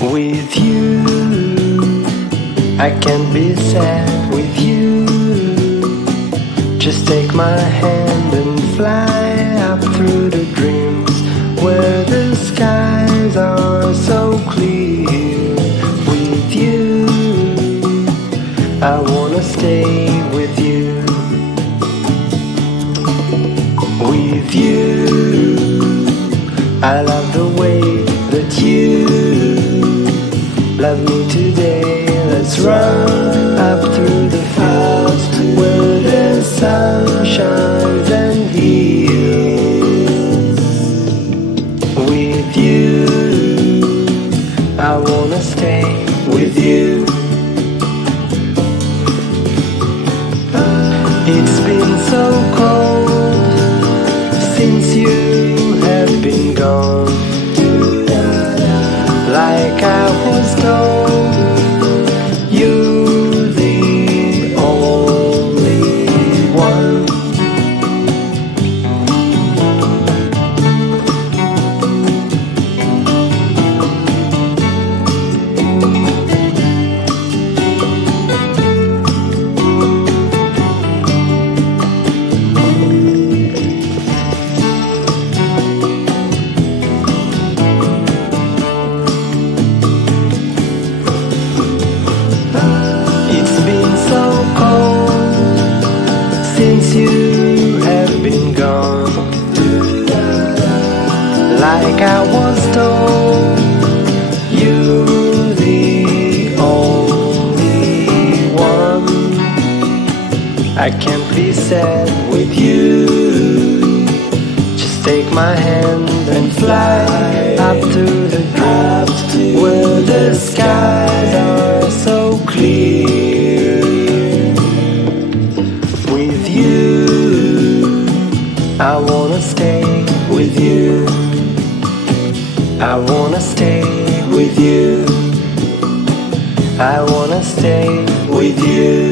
With you, I can't be sad with you. Just take my hand and fly up through the dreams where the skies are so clear. With you, I wanna stay with you. With you, I love the way that you love me today. Let's run up through the fields where the sun shines and heals. With you, I wanna stay with you. It's been so cold since you have been gone. Like I was told, you're the only one. Since you have been gone, like I was told, you're the only one. I can't be sad with you. Just take my hand and fly up to the dreams where the skies are so clear. With you, I wanna stay with you. I wanna stay with you. I wanna stay with you.